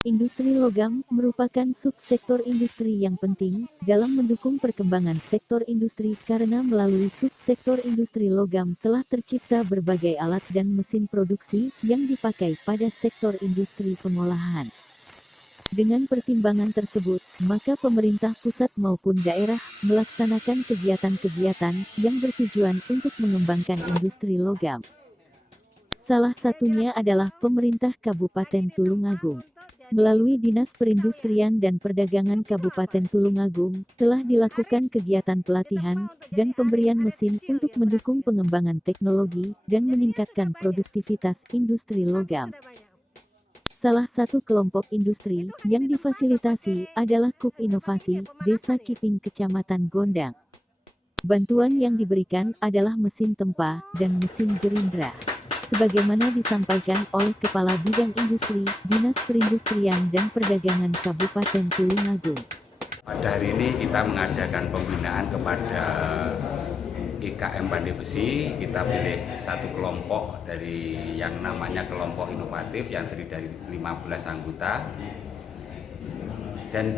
Industri logam merupakan subsektor industri yang penting dalam mendukung perkembangan sektor industri karena melalui subsektor industri logam telah tercipta berbagai alat dan mesin produksi yang dipakai pada sektor industri pengolahan. Dengan pertimbangan tersebut, maka pemerintah pusat maupun daerah melaksanakan kegiatan-kegiatan yang bertujuan untuk mengembangkan industri logam. Salah satunya adalah pemerintah Kabupaten Tulungagung. Melalui Dinas Perindustrian dan Perdagangan Kabupaten Tulungagung, telah dilakukan kegiatan pelatihan dan pemberian mesin untuk mendukung pengembangan teknologi dan meningkatkan produktivitas industri logam. Salah satu kelompok industri yang difasilitasi adalah KUP Inovasi Desa Kiping Kecamatan Gondang. Bantuan yang diberikan adalah mesin tempa dan mesin gerindra. Sebagaimana disampaikan oleh Kepala Bidang Industri, Dinas Perindustrian dan Perdagangan Kabupaten Tulungagung. Pada hari ini kita mengadakan pembinaan kepada IKM Pandai Besi. Kita pilih satu kelompok dari yang namanya kelompok inovatif yang terdiri dari 15 anggota. Dan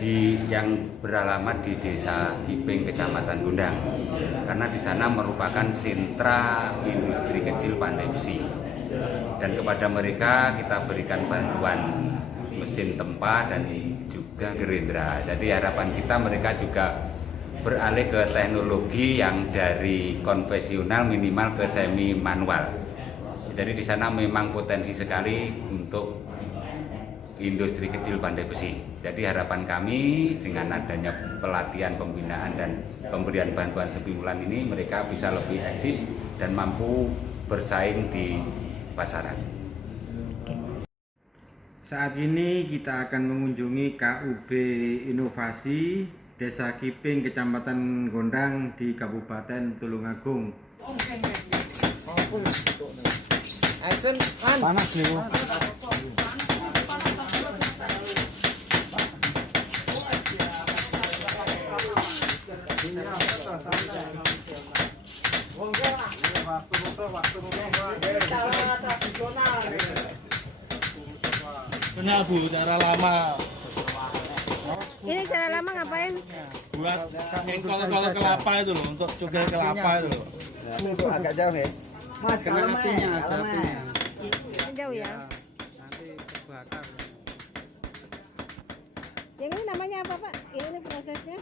yang beralamat di Desa Kiping, Kecamatan Gondang, karena di sana merupakan sentra industri kecil pandai besi. Dan kepada mereka kita berikan bantuan mesin tempa dan juga gerindra. Jadi harapan kita mereka juga beralih ke teknologi yang dari konvensional minimal ke semi manual. Jadi di sana memang potensi sekali untuk industri kecil pandai besi. Jadi harapan kami dengan adanya pelatihan, pembinaan dan pemberian bantuan stimulan ini mereka bisa lebih eksis dan mampu bersaing di pasaran. Saat ini kita akan mengunjungi KUB Inovasi Desa Kiping Kecamatan Gondang di Kabupaten Tulungagung. Panas nih, Bu. Benar Bu, cara lama. Ini cara lama ngapain? Buat engkol kelapa itu loh, untuk cukil kelapa itu loh. Itu agak jauh ya. Mas, karena apinya ada apinya. Jauh ya. Nanti terbakar. Yang ini namanya apa Pak? Ini prosesnya?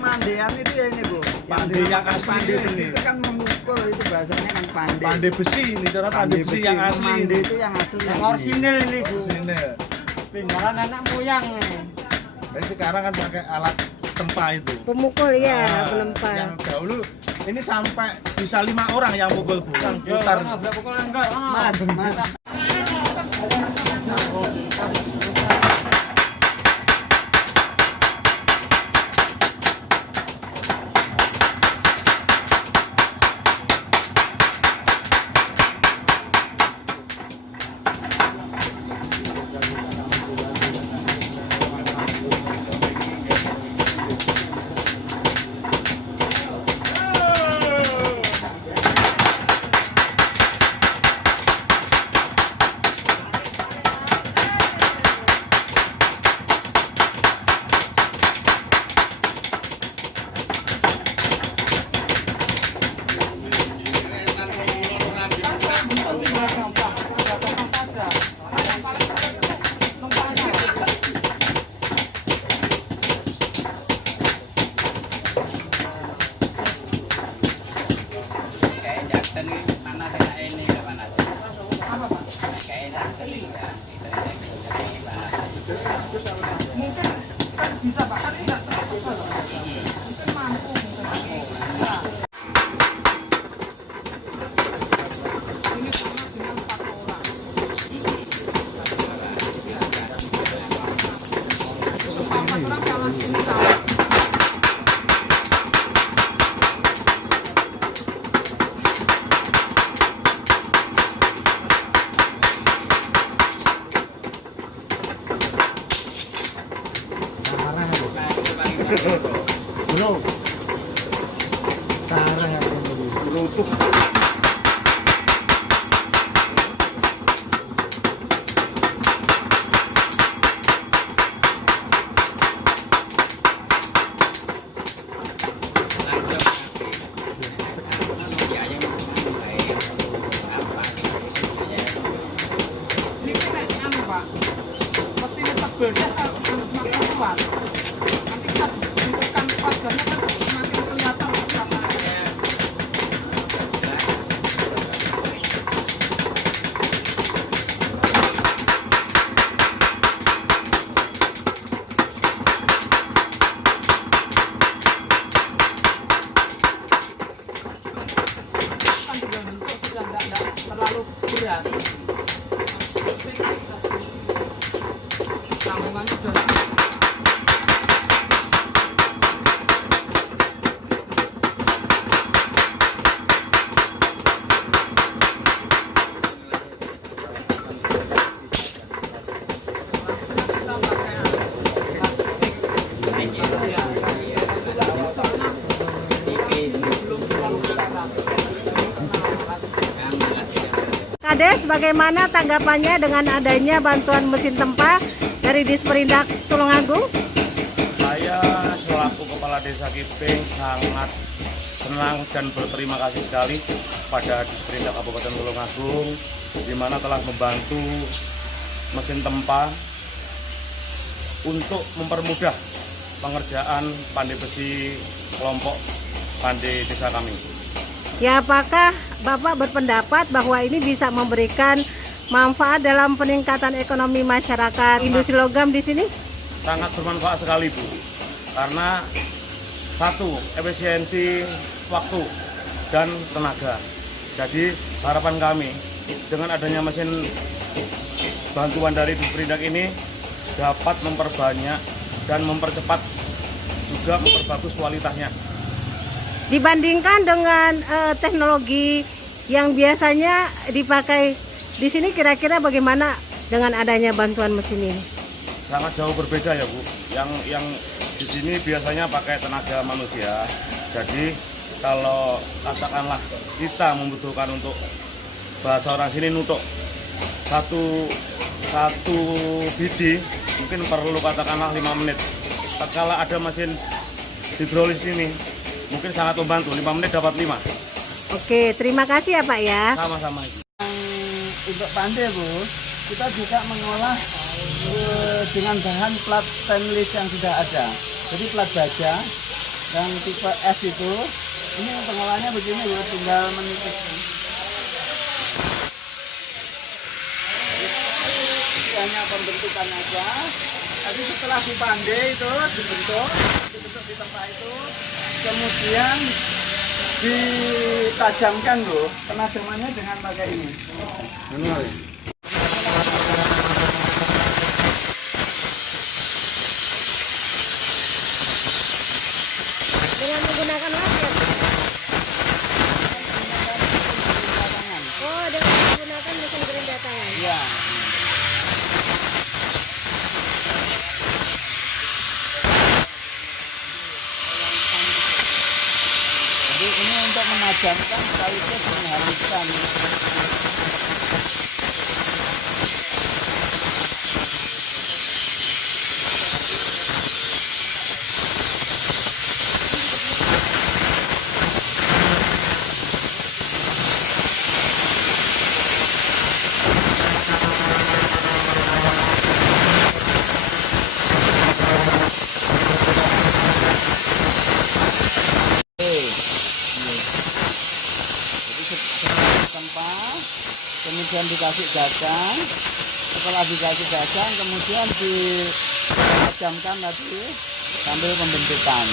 Mandean itu ya ini Bu. Pande yang asli Pande besi ini. itu kan memukul, itu bahasanya kan pande. Pande besi ini, cara pande besi yang asli. Mande itu yang asli. Yang orisinil ini Bu. Sini. Tinggalan anak moyang nih. Jadi sekarang kan pakai alat tempa itu. Pemukul ya, Nah, pelempa. yang dahulu ini sampai bisa 5 orang yang pukul Bu. Yo, Putar. berapa pukul enggak? Mas, Mas. Belum. Cara yang runtuh. terlalu berat. Sambungannya udah Kades, bagaimana tanggapannya dengan adanya bantuan mesin tempa dari Disperindak Tulungagung? Saya selaku Kepala Desa Kiping sangat senang dan berterima kasih sekali pada Disperindak Kabupaten Tulungagung di mana telah membantu mesin tempa untuk mempermudah pengerjaan pandai besi kelompok pandai desa kami. Ya, apakah Bapak berpendapat bahwa ini bisa memberikan manfaat dalam peningkatan ekonomi masyarakat industri logam di sini? Sangat bermanfaat sekali Bu, karena satu, efisiensi waktu dan tenaga. Jadi harapan kami dengan adanya mesin bantuan dari Disperindak ini dapat memperbanyak dan mempercepat juga memperbagus kualitasnya. Dibandingkan dengan teknologi yang biasanya dipakai di sini, kira-kira bagaimana dengan adanya bantuan mesin ini? Sangat jauh berbeda ya Bu. Yang di sini biasanya pakai tenaga manusia. Jadi kalau katakanlah kita membutuhkan untuk bahasa orang sini nutuk satu biji mungkin perlu katakanlah 5 menit. Kalau ada mesin hidrolis ini mungkin sangat membantu, 5 menit dapat 5. Oke, terima kasih ya Pak ya. Sama-sama. Untuk pandai Bu, kita juga mengolah dengan bahan plat stainless yang sudah ada. Jadi plat baja yang tipe S itu, ini pengolahannya begini Bu, tinggal menipis. Ini hanya pembentukan aja. Tapi setelah dipandai itu dibentuk di tempat itu, kemudian ditajamkan loh, penajamannya dengan pakai ini. Dengan menggunakan laser. Oh, dengan menggunakan mesin gerinda tangan. Ya. Jadi ini untuk menajamkan sekaligus menghaluskan. Tempat, kemudian dikasih gagang. Setelah dikasih gagang, kemudian ditajamkan tadi sambil pembentukan.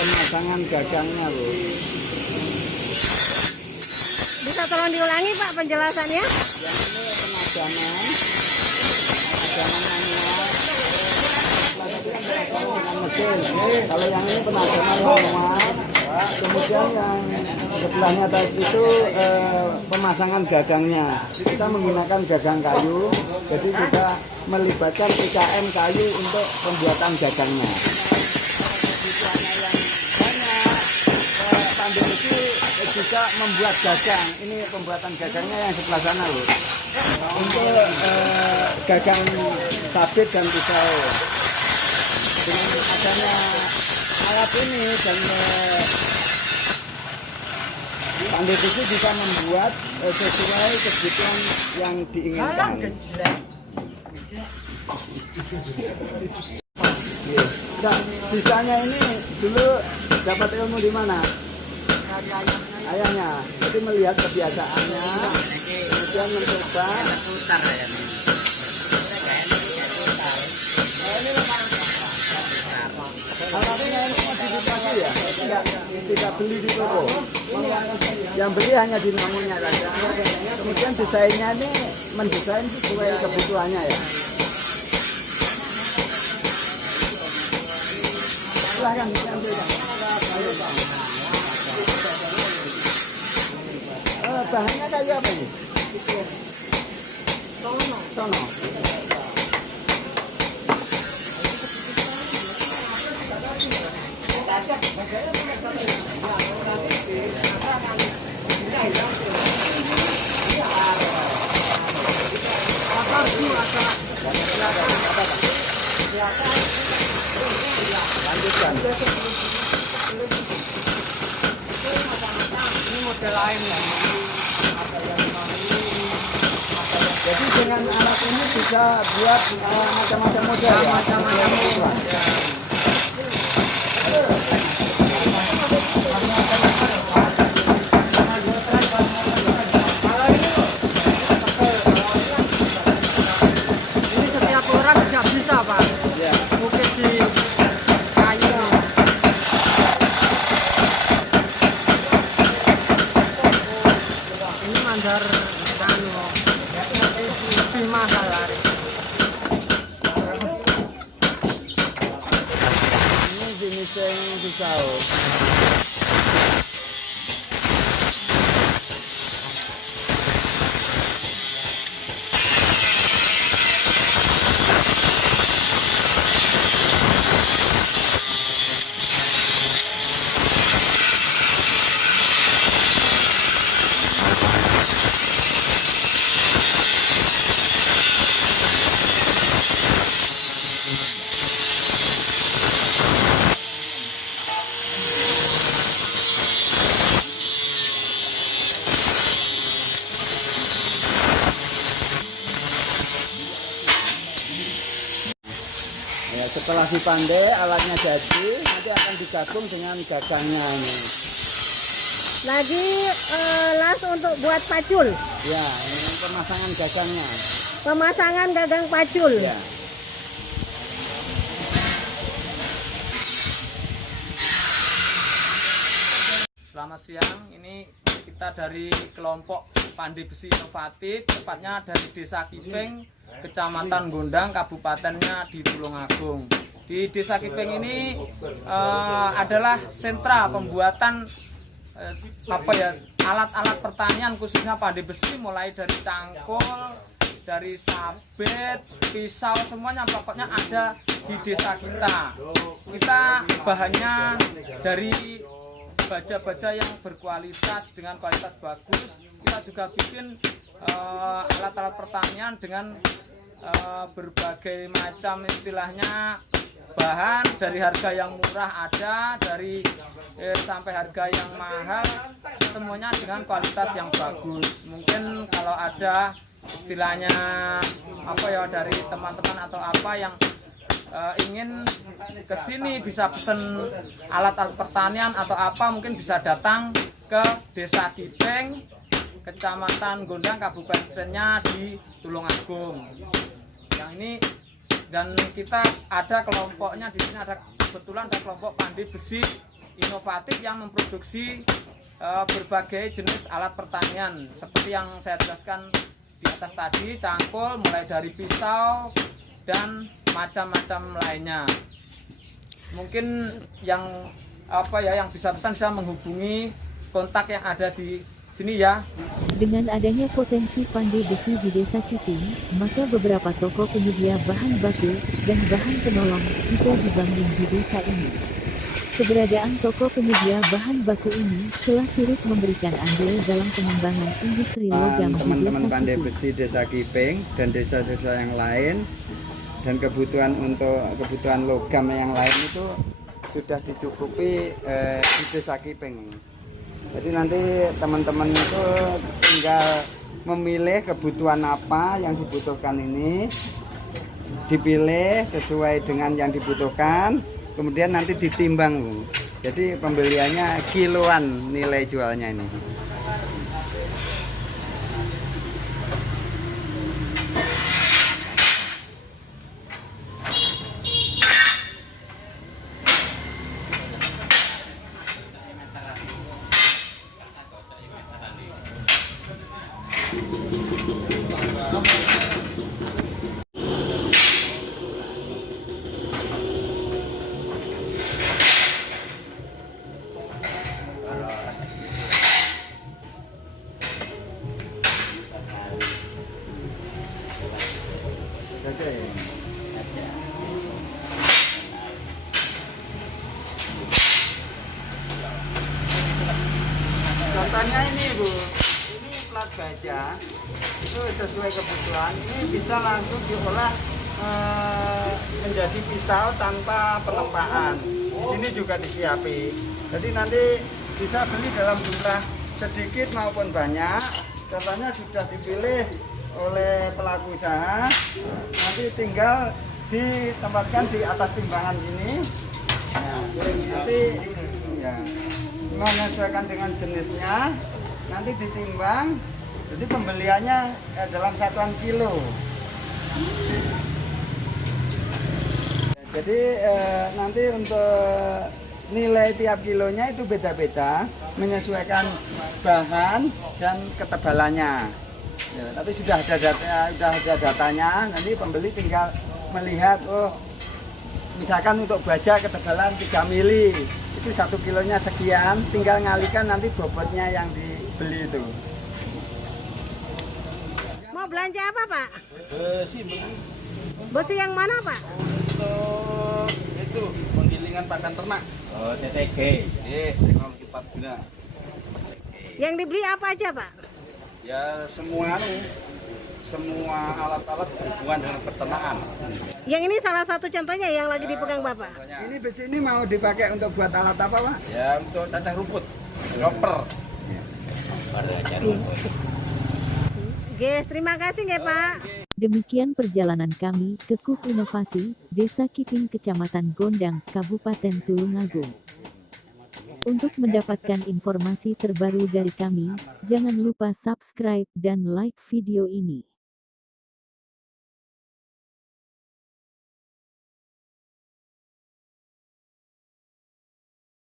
Pemasangan gagangnya Bu. Bisa tolong diulangi Pak penjelasannya? Yang ini penajaman manual. Dengan mesin. Kalau yang ini penajaman manual. Kemudian yang sebelahnya tadi itu pemasangan gagangnya. Kita menggunakan gagang kayu. Jadi kita melibatkan IKM kayu untuk pembuatan gagangnya. Pandai besi juga membuat gagang. Ini pembuatan gagangnya yang sebelah sana loh. Untuk gagang sabit dan pisau. Dengan adanya alat ini dan pandai besi bisa membuat sesuai kebutuhan yang diinginkan. Dan sisanya ini dulu dapat ilmu di mana? Ayahnya. Jadi melihat kebiasaannya, kemudian mencoba. Alatnya ini modifikasi ya, tidak beli di toko. Yang beli hanya dinamonya saja. Kemudian desainnya ini mendesain sesuai kebutuhannya ya. Silahkan diambil. Bahannya kayu apa ini? Sono. Lanjutkan. Ini model lain ya. Jadi dengan alat ini bisa buat macam-macam model. Macam-macam model. Ini setiap orang tidak bisa, Pak. Ya. Mungkin di kayu. Ini mandar lebih mahal hari. Ini finishing pisau. Ya, setelah dipandai alatnya jadi, nanti akan digabung dengan gagangnya ini. Lagi las untuk buat pacul. Ya, ini pemasangan gagangnya. Pemasangan gagang pacul. Ya. Selamat siang, ini kita dari kelompok Pandai Besi Inovatif, tepatnya dari Desa Kiping, Kecamatan Gondang, Kabupatennya di Tulungagung. Di Desa Kiping ini adalah sentra pembuatan alat-alat pertanian khususnya pandai besi, mulai dari cangkul, dari sabit, pisau, semuanya pokoknya ada di desa kita. Kita bahannya dari baja-baja yang berkualitas dengan kualitas bagus. Kita juga bikin alat-alat pertanian dengan berbagai macam istilahnya bahan, dari harga yang murah ada, dari sampai harga yang mahal, semuanya dengan kualitas yang bagus. Mungkin kalau ada istilahnya dari teman-teman atau apa yang ingin ke sini bisa pesen alat-alat pertanian atau apa, mungkin bisa datang ke Desa Kiping, Kecamatan Gondang, Kabupatennya di Tulungagung. Yang ini, dan kita ada kelompoknya di sini, ada kebetulan ada kelompok Pandai Besi Inovatif yang memproduksi berbagai jenis alat pertanian seperti yang saya jelaskan di atas tadi, cangkul, mulai dari pisau dan macam-macam lainnya. Mungkin yang yang bisa pesan bisa menghubungi kontak yang ada di sini ya. Dengan adanya potensi pandai besi di Desa Kiping, maka beberapa toko penyedia bahan baku dan bahan penolong bisa dibangun di desa ini. Keberadaan toko penyedia bahan baku ini telah turut memberikan andil dalam pengembangan industri logam di teman-teman Desa pandai Kiping. besi Desa Kiping dan desa-desa yang lain, dan kebutuhan untuk kebutuhan logam yang lain itu sudah dicukupi di Desa Kiping. Jadi nanti teman-teman itu tinggal memilih kebutuhan apa yang dibutuhkan ini, dipilih sesuai dengan yang dibutuhkan, kemudian nanti ditimbang, Bu. Jadi pembeliannya kiloan nilai jualnya ini. Contohnya ini, Bu, ini plat baja itu sesuai kebutuhan, ini bisa langsung diolah menjadi pisau tanpa penempaan. Di sini juga disiapi, jadi nanti bisa beli dalam jumlah sedikit maupun banyak. Contohnya sudah dipilih oleh pelaku usaha, nanti tinggal ditempatkan di atas timbangan ini. Nah, nanti ya, menyesuaikan dengan jenisnya, nanti ditimbang, jadi pembeliannya dalam satuan kilo. Jadi nanti untuk nilai tiap kilonya itu beda-beda, menyesuaikan bahan dan ketebalannya. Ya, tapi sudah ada datanya, nanti pembeli tinggal melihat, oh misalkan untuk baja ketebalan 3 mili, itu 1 kilonya sekian, tinggal ngalihkan nanti bobotnya yang dibeli itu. Mau belanja apa, Pak? Besi, Besi yang mana, Pak? untuk itu penggilingan pakan ternak. Oh, TTG. Teknologi 4 guna. Yang dibeli apa aja, Pak? Ya semua alat-alat berhubungan dengan peternakan. Yang ini salah satu contohnya yang lagi dipegang Bapak. Ini besi ini mau dipakai untuk buat alat apa, Pak? Ya untuk cacah rumput, chopper. Oke, terima kasih nggih, Pak. Demikian perjalanan kami ke KUP Inovasi, Desa Kiping, Kecamatan Gondang, Kabupaten Tulungagung. Untuk mendapatkan informasi terbaru dari kami, jangan lupa subscribe dan like video ini.